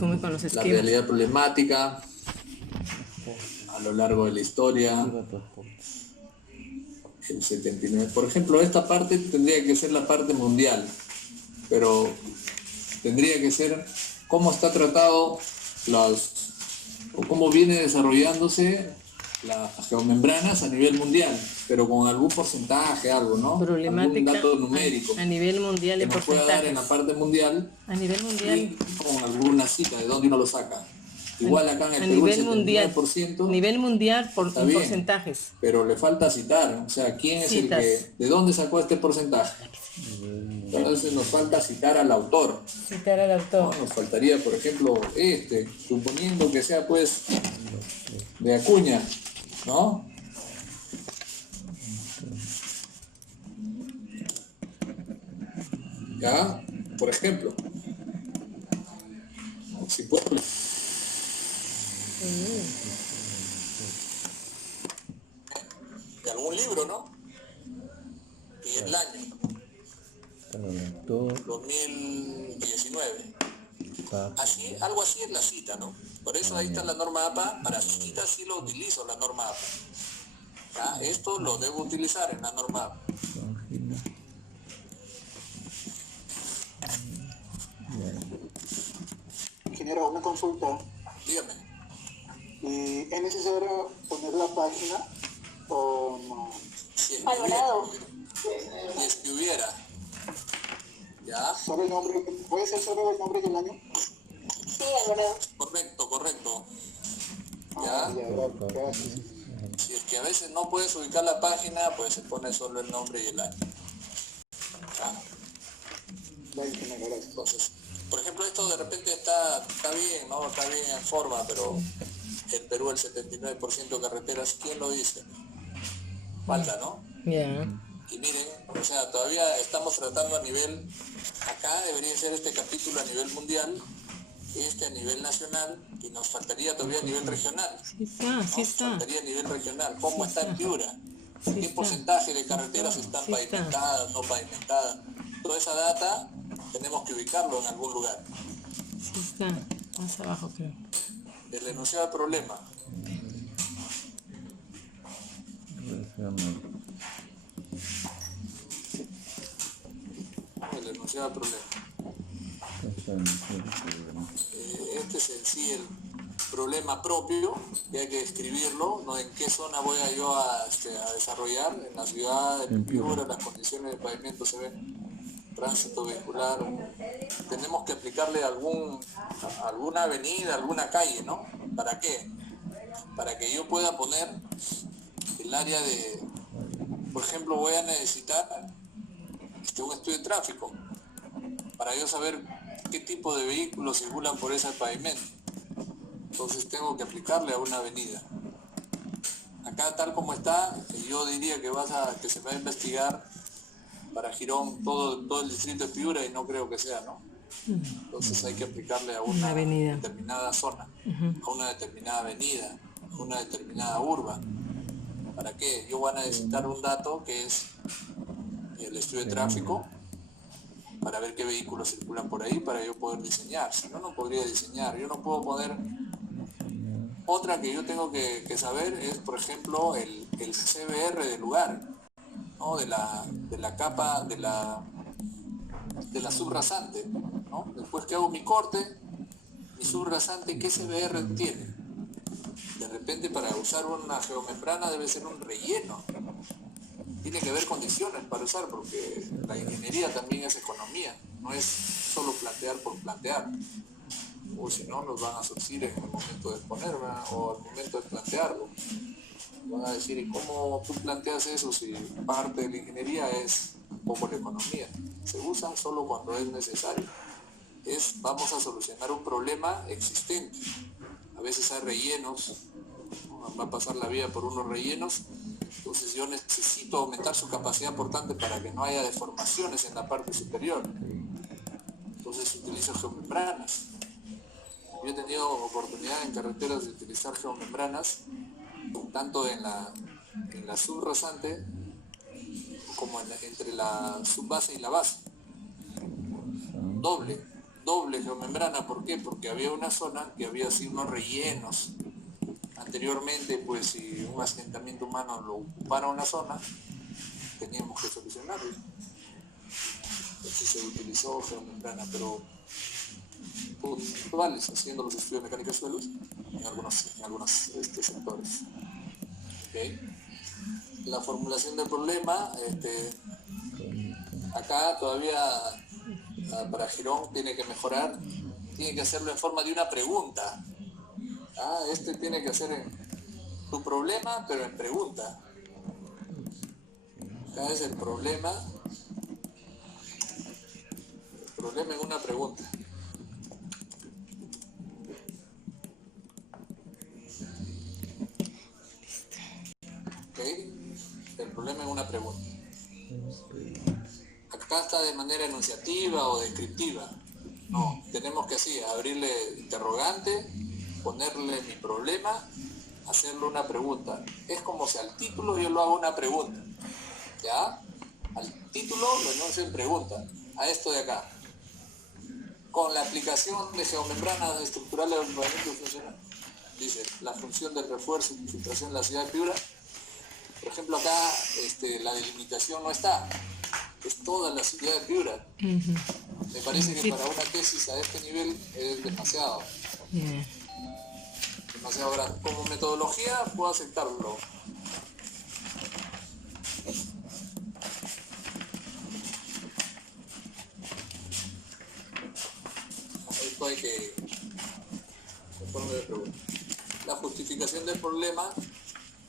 Tú me conoces, la ¿qué? realidad problemática a lo largo de la historia, el 79. Por ejemplo, esta parte tendría que ser la parte mundial, pero tendría que ser cómo está tratado o cómo viene desarrollándose las geomembranas a nivel mundial, pero con algún porcentaje, algo, ¿no? Algún Problemática dato numérico a nivel mundial que en nos pueda dar en la porcentajes. parte mundial A nivel mundial. y con alguna cita de dónde uno lo saca. Igual acá en el A Perú el nivel mundial. 79%. Nivel mundial Está en bien, porcentajes. pero le falta citar, o sea, ¿quién es el Citas. que, de dónde sacó este porcentaje? Entonces nos falta citar al autor. Citar al autor. ¿No? Nos faltaría, por ejemplo, suponiendo que sea pues de Acuña, ¿no? Ya, por ejemplo, si puedo... de algún libro, ¿no? Y el año 2019. Así, algo así es la cita, ¿no? Por eso ahí está la norma APA. Para citas sí lo utilizo, la norma APA. ¿Ya? Esto lo debo utilizar en la norma APA. Ingeniero, una consulta. Dígame. ¿Es necesario poner la página o no? Si es Valorado. y es que hubiera. ¿Ya? ¿Solo el nombre? ¿Puede ser solo el nombre del año? Sí, valorado. Correcto. Ah, ¿Ya? Gracias. Si es que a veces no puedes ubicar la página, pues se pone solo el nombre y el año. ¿Ya? Gracias. Entonces, por ejemplo, esto de repente está bien, ¿no? Está bien en forma, pero en Perú el 79% de carreteras, ¿quién lo dice? Falta, ¿no? Ya. Y miren, o sea, todavía estamos tratando a nivel, acá debería ser este capítulo a nivel mundial, a nivel nacional, y nos faltaría todavía a nivel regional. Sí está. Nos faltaría a nivel regional. ¿Cómo está en Piura? Sí ¿Qué está. porcentaje de carreteras están Sí está. pavimentadas, no pavimentadas? Toda esa data tenemos que ubicarlo en algún lugar. Sí está. Más abajo, creo. El enunciado del problema. El enunciado del problema. Este es en sí el problema propio, que hay que describirlo, ¿no? En qué zona voy a yo a desarrollar, en la ciudad, en Piura, las condiciones de pavimento se ven, tránsito vehicular. Tenemos que aplicarle alguna avenida, alguna calle, ¿no? ¿Para qué? Para que yo pueda poner el área de, por ejemplo, voy a necesitar un estudio de tráfico para yo saber qué tipo de vehículos circulan por ese pavimento. Entonces tengo que aplicarle a una avenida. Acá tal como está, yo diría que se va a investigar para Girón todo el distrito de Piura y no creo que sea, ¿no? Entonces hay que aplicarle a una determinada zona, a una determinada avenida, a una determinada urba. ¿Para qué? Yo voy a necesitar un dato que es el estudio de tráfico para ver qué vehículos circulan por ahí para yo poder diseñar. Si no, no podría diseñar. Yo no puedo poner... Otra que yo tengo que saber es, por ejemplo, el CBR del lugar, ¿no? De la capa, de la subrasante, ¿no? Después que hago mi corte, mi subrasante, ¿qué CBR tiene? De repente para usar una geomembrana debe ser un relleno. Tiene que haber condiciones para usar, porque la ingeniería también es economía, no es solo plantear por plantear. O si no, nos van a surgir en el momento de exponer, ¿verdad? O al momento de plantearlo. Van a decir, ¿y cómo tú planteas eso si parte de la ingeniería es como la economía? Se usa solo cuando es necesario. Vamos a solucionar un problema existente. A veces hay rellenos, ¿no? Va a pasar la vía por unos rellenos, entonces yo necesito aumentar su capacidad portante para que no haya deformaciones en la parte superior. Entonces utilizo geomembranas. Yo he tenido oportunidad en carreteras de utilizar geomembranas, tanto en la subrasante como entre la subbase y la base. Doble. doble geomembrana. ¿Por qué? Porque había una zona que había sido unos rellenos. Anteriormente, pues si un asentamiento humano lo ocupara una zona, teníamos que solucionarlo. Entonces se utilizó geomembrana, pero puntuales, haciendo los estudios de mecánica de suelos en algunos sectores. ¿Okay? La formulación del problema, acá todavía para Girón tiene que mejorar, tiene que hacerlo en forma de una pregunta. Tiene que hacer tu problema, pero en pregunta. Acá es el problema en una pregunta. ¿Ok? El problema en una pregunta. Acá está de manera enunciativa o descriptiva. No, tenemos que así, abrirle interrogante, ponerle mi problema, hacerle una pregunta. Es como si al título yo lo hago una pregunta. ¿Ya? Al título lo enuncio en pregunta. A esto de acá. Con la aplicación de geomembranas estructurales del pavimento funcional. Dice, la función del refuerzo y infiltración en la ciudad de Piura. Por ejemplo, acá la delimitación no está. Es toda la ciudad de Piura. Me parece que para una tesis a este nivel es demasiado. Demasiado grande. Como metodología puedo aceptarlo. Esto hay que... Conforme de pregunta. La justificación del problema,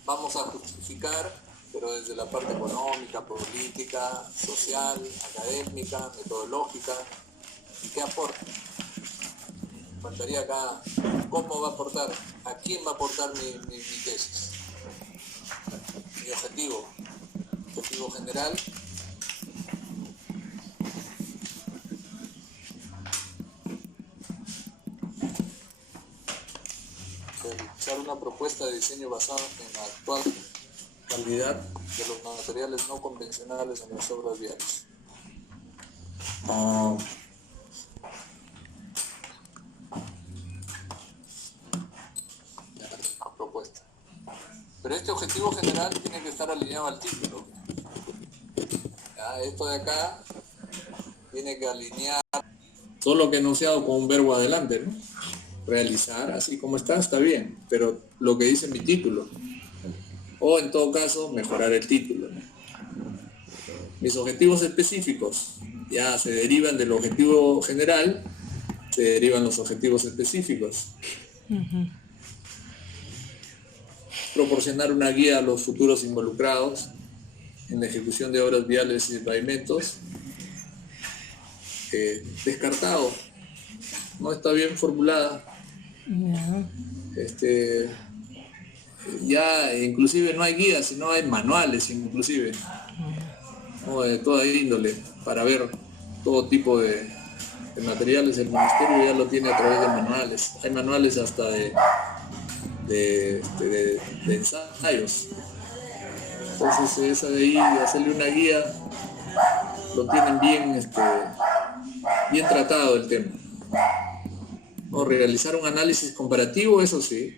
vamos a justificar, pero desde la parte económica, política, social, académica, metodológica. ¿Y qué aporta? Faltaría acá cómo va a aportar, a quién va a aportar mi tesis. Mi objetivo general. Realizar una propuesta de diseño basada en la actual calidad de los materiales no convencionales en las obras viales. Propuesta. Pero este objetivo general tiene que estar alineado al título. Esto de acá tiene que alinear todo lo que he enunciado con un verbo adelante, ¿no? Realizar, así como está bien, pero lo que dice mi título. O en todo caso, mejorar el título, ¿no? Mis objetivos específicos ya se derivan del objetivo general, se derivan los objetivos específicos. Proporcionar una guía a los futuros involucrados en la ejecución de obras viales y de pavimentos. Descartado, no está bien formulada. Ya inclusive no hay guías, sino hay manuales inclusive, ¿no? De toda índole, para ver todo tipo de materiales. El ministerio ya lo tiene a través de manuales. Hay manuales hasta de ensayos. Entonces esa de ahí, de hacerle una guía, lo tienen bien tratado el tema. ¿No? Realizar un análisis comparativo, eso sí,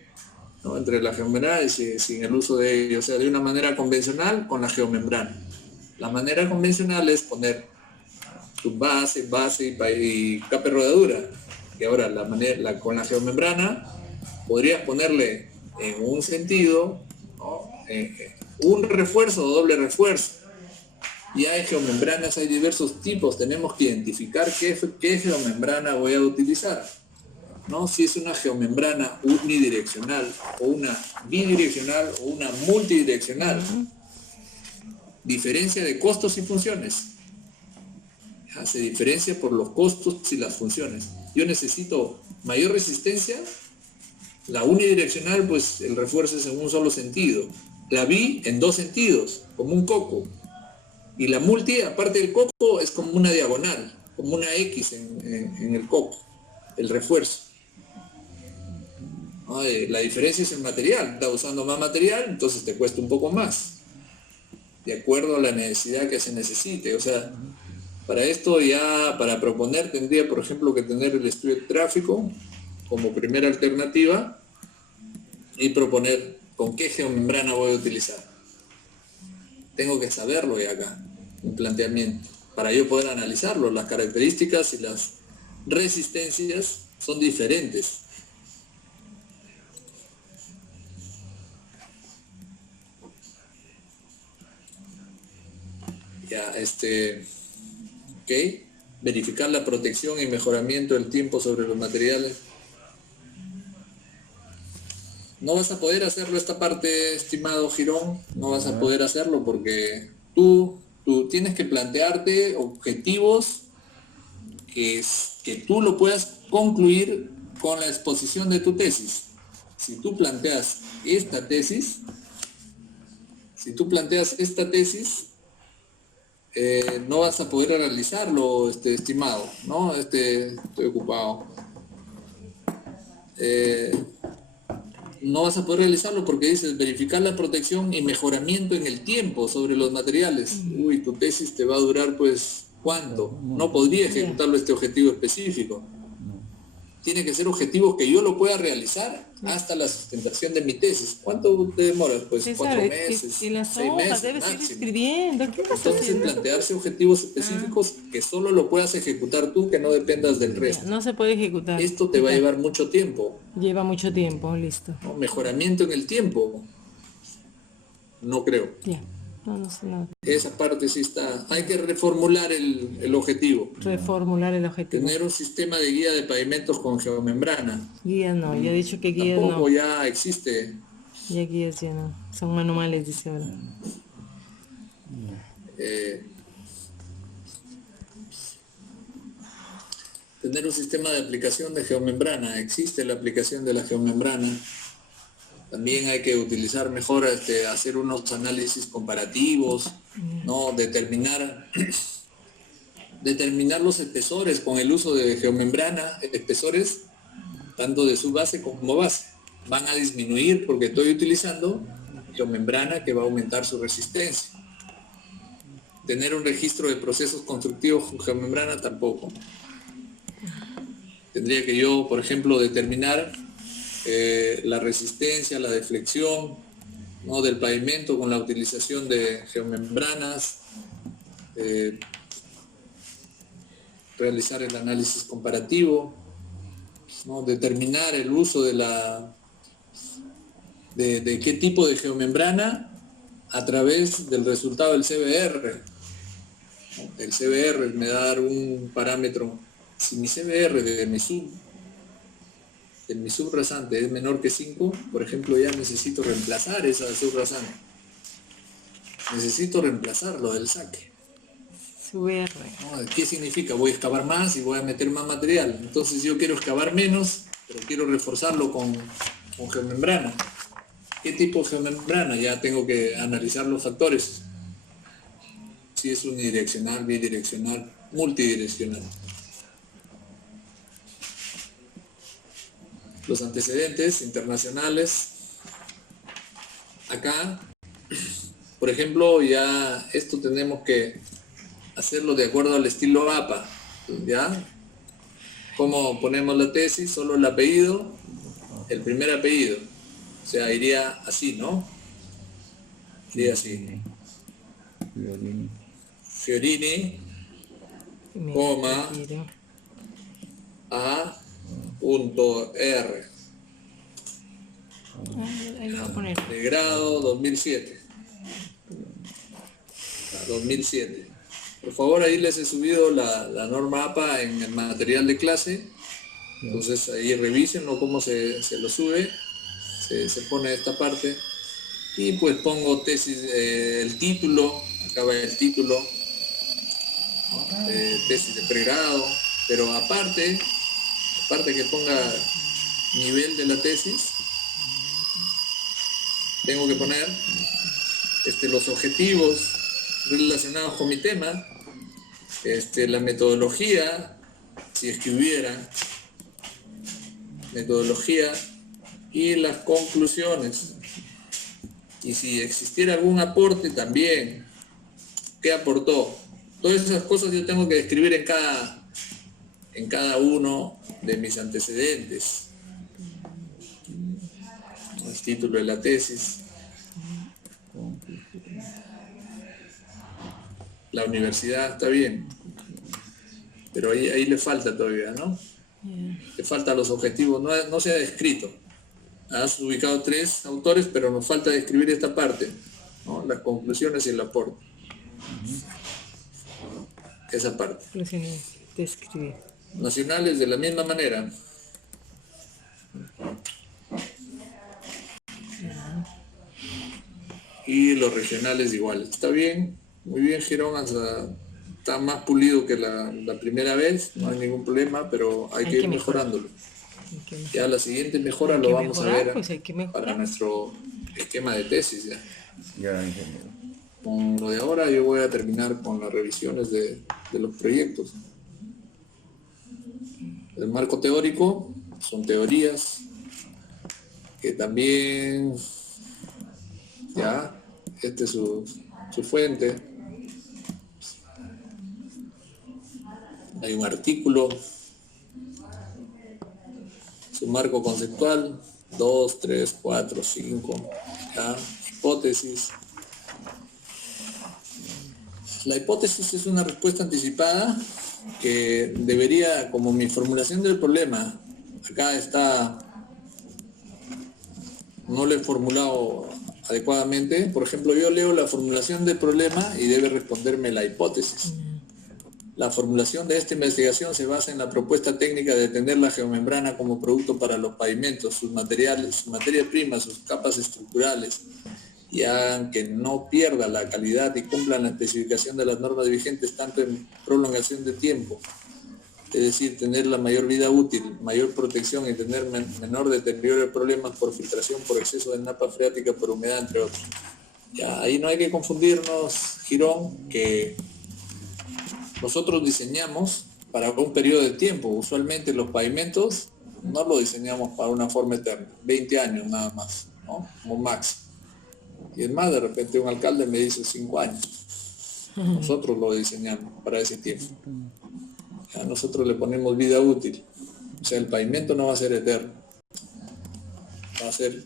¿no? Entre la geomembrana y sin el uso de ello, o sea, de una manera convencional con la geomembrana. La manera convencional es poner tu base y capa de rodadura, que ahora con la geomembrana podrías ponerle en un sentido, ¿no? Un refuerzo o doble refuerzo. Y hay geomembranas, hay diversos tipos, tenemos que identificar qué geomembrana voy a utilizar, ¿no? Si es una geomembrana unidireccional o una bidireccional o una multidireccional. Diferencia de costos y funciones. Se diferencia por los costos y las funciones. Yo necesito mayor resistencia. La unidireccional, pues el refuerzo es en un solo sentido. La bi en dos sentidos, como un coco. Y la multi, aparte del coco, es como una diagonal, como una X en el coco, el refuerzo. La diferencia es el material. Estás usando más material, entonces te cuesta un poco más, de acuerdo a la necesidad que se necesite. O sea, Para esto ya, para proponer, tendría por ejemplo que tener el estudio de tráfico como primera alternativa y proponer con qué geomembrana voy a utilizar. Tengo que saberlo ya acá, un planteamiento, para yo poder analizarlo. Las características y las resistencias son diferentes. Ya, ok, verificar la protección y mejoramiento del tiempo sobre los materiales. No vas a poder hacerlo esta parte, estimado Girón, no vas a poder hacerlo porque tú tienes que plantearte objetivos que tú lo puedas concluir con la exposición de tu tesis. Si tú planteas esta tesis, no vas a poder realizarlo, estimado, ¿no? Estoy ocupado. No vas a poder realizarlo porque dices verificar la protección y mejoramiento en el tiempo sobre los materiales. Uy, tu tesis te va a durar, pues, ¿cuánto? No podría ejecutarlo este objetivo específico. Tiene que ser objetivos que yo lo pueda realizar hasta la sustentación de mi tesis. ¿Cuánto te demoras? Pues 4 meses, Que las 6 hojas meses debes ir máximo. escribiendo. ¿Qué estás Entonces haciendo? plantearse objetivos específicos que solo lo puedas ejecutar tú, que no dependas del resto. No se puede ejecutar. Esto te va a llevar mucho tiempo, Lleva mucho tiempo, listo. ¿no? Mejoramiento en el tiempo, no creo. Ya. No sé nada. Esa parte sí está. Hay que reformular el objetivo. Reformular el objetivo. Tener un sistema de guía de pavimentos con geomembrana. Guías no, ya he dicho que guías Tampoco no. ya existe. Ya guías ya no. Son manuales, dice ahora. Tener un sistema de aplicación de geomembrana. Existe la aplicación de la geomembrana. También hay que utilizar mejor, hacer unos análisis comparativos, ¿no? Determinar los espesores con el uso de geomembrana, espesores tanto de subbase como base. Van a disminuir porque estoy utilizando geomembrana que va a aumentar su resistencia. Tener un registro de procesos constructivos con geomembrana tampoco. Tendría que yo, por ejemplo, determinar la resistencia, la deflexión, ¿no? Del pavimento con la utilización de geomembranas, realizar el análisis comparativo, ¿no? Determinar el uso de qué tipo de geomembrana a través del resultado del CBR. El CBR me da a dar un parámetro. Si mi CBR de mi subrasante es menor que 5, por ejemplo, ya necesito reemplazar esa subrasante. Necesito reemplazarlo del saque. CBR. ¿No? ¿Qué significa? Voy a excavar más y voy a meter más material. Entonces yo quiero excavar menos, pero quiero reforzarlo con geomembrana. ¿Qué tipo de geomembrana? Ya tengo que analizar los factores. Si es unidireccional, bidireccional, multidireccional. Los antecedentes internacionales. Acá, por ejemplo, ya esto tenemos que hacerlo de acuerdo al estilo APA, ¿ya? ¿Cómo ponemos la tesis? Solo el apellido, el primer apellido. O sea, iría así, ¿no? Iría así. Fiorini, coma, A.R. Ahí lo voy a poner. De grado 2007. 2007. Por favor, ahí les he subido la norma APA en el material de clase. Entonces ahí revísenlo cómo se lo sube. Se pone esta parte. Y pues pongo tesis, el título. Acá va el título. ¿No? Tesis de pregrado. Pero aparte que ponga nivel de la tesis, tengo que poner los objetivos relacionados con mi tema, la metodología, si es que hubiera metodología, y las conclusiones. Y si existiera algún aporte también, ¿qué aportó? Todas esas cosas yo tengo que describir en cada uno de mis antecedentes. El título de la tesis, la universidad, está bien, pero ahí le falta todavía, ¿no? Le faltan los objetivos, no se ha descrito. Has ubicado 3 autores, pero nos falta describir esta parte, ¿no? Las conclusiones y el aporte. Esa parte. Conclusiones, describir. Nacionales de la misma manera. Y los regionales igual. Está bien, muy bien, Girón, está más pulido que la primera vez, no hay ningún problema, pero hay que ir mejorándolo. Ya la siguiente mejora lo vamos a ver pues para nuestro esquema de tesis. Ya, ingeniero. Con lo de ahora yo voy a terminar con las revisiones de los proyectos. El marco teórico son teorías que también, ya, este es su fuente. Hay un artículo, su marco conceptual, 2, 3, 4, 5, ¿ya? Hipótesis. La hipótesis es una respuesta anticipada que debería, como mi formulación del problema, acá está, no lo he formulado adecuadamente. Por ejemplo, yo leo la formulación del problema y debe responderme la hipótesis. La formulación de esta investigación se basa en la propuesta técnica de tener la geomembrana como producto para los pavimentos, sus materiales, su materia prima, sus capas estructurales, y hagan que no pierda la calidad y cumplan la especificación de las normas vigentes tanto en prolongación de tiempo, es decir, tener la mayor vida útil, mayor protección y tener menor deterioro de problemas por filtración, por exceso de napa freática, por humedad, entre otros. Ya, ahí no hay que confundirnos, Girón, que nosotros diseñamos para un periodo de tiempo. Usualmente los pavimentos no lo diseñamos para una forma eterna, 20 años nada más, ¿no? Como máximo. Y es más, de repente un alcalde me dice 5 años. Nosotros lo diseñamos para ese tiempo. Ya, nosotros le ponemos vida útil. O sea, el pavimento no va a ser eterno. Va a ser,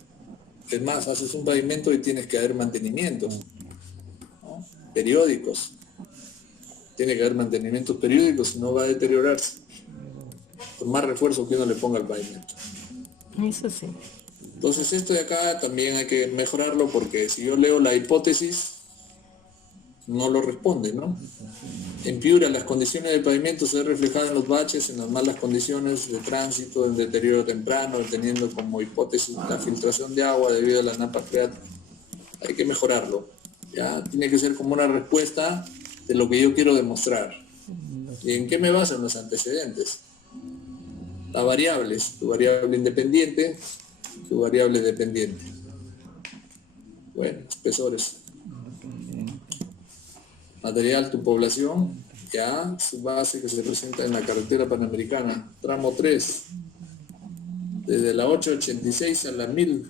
es más, haces un pavimento y tienes que haber mantenimientos, ¿no? Periódicos. Tiene que haber mantenimientos periódicos, si no va a deteriorarse. Por más refuerzo que uno le ponga al pavimento. Eso sí. Entonces esto de acá también hay que mejorarlo, porque si yo leo la hipótesis, no lo responde, ¿no? En Piura, las condiciones del pavimento se ven reflejadas en los baches, en las malas condiciones de tránsito, en deterioro temprano, teniendo como hipótesis la filtración de agua debido a la napa freática. Hay que mejorarlo. Ya tiene que ser como una respuesta de lo que yo quiero demostrar. ¿Y en qué me baso? En los antecedentes. Las variables, tu variable independiente, tu variable dependiente. Bueno, espesores. Material, tu población, ya, su base que se presenta en la carretera panamericana, tramo 3, desde la 886 a la 1000,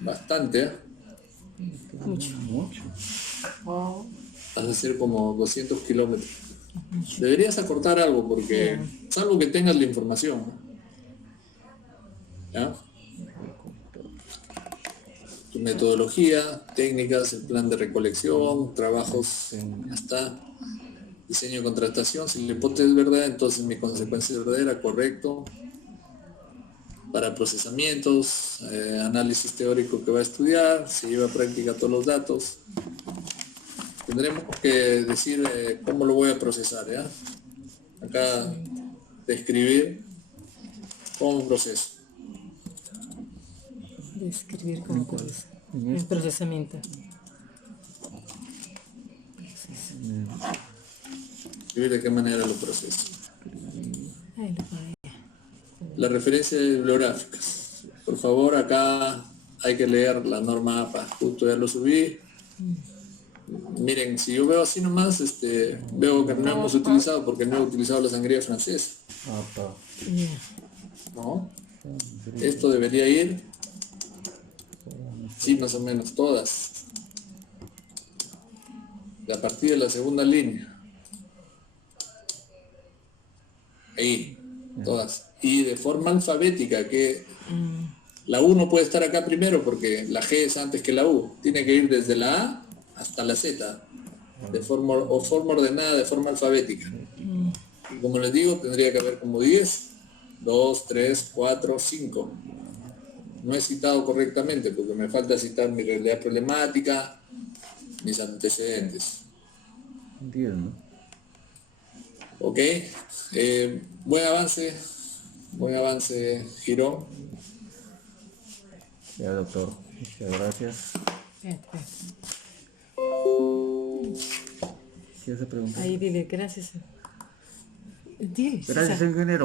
bastante, ¿eh? Mucho. Wow. Vas a hacer como 200 kilómetros. Deberías acortar algo, porque salvo que tengas la información, ¿ya? Tu metodología, técnicas, el plan de recolección, trabajos, ya está. Diseño de contratación, si la hipótesis es verdad, entonces mi consecuencia es verdadera, correcto. Para procesamientos, análisis teórico que va a estudiar, se lleva a práctica todos los datos. Tendremos que decir cómo lo voy a procesar, ¿ya? Acá, describir cómo proceso. Describir cómo procesa. El procesamiento. Escribir de qué manera lo proceso. Ahí lo pone. Las referencias bibliográficas. Por favor, acá hay que leer la norma APA. Justo ya lo subí. Miren, si yo veo así nomás, veo que no hemos utilizado, porque no he utilizado la sangría francesa, ¿no? Esto debería ir, sí, más o menos todas, a partir de la segunda línea. Ahí, todas. Y de forma alfabética, que la U no puede estar acá primero porque la G es antes que la U. Tiene que ir desde la A hasta la Z, de forma ordenada, de forma alfabética. Y como les digo, tendría que haber como 10, 2, 3, 4, 5. No he citado correctamente porque me falta citar mi realidad problemática, mis antecedentes. 10, ¿no? Ok, buen avance, Girón. Ya, doctor. Muchas gracias. Espérate. ¿Qué se pregunta? Ahí dile gracias. Dile. Gracias, César. ingeniero.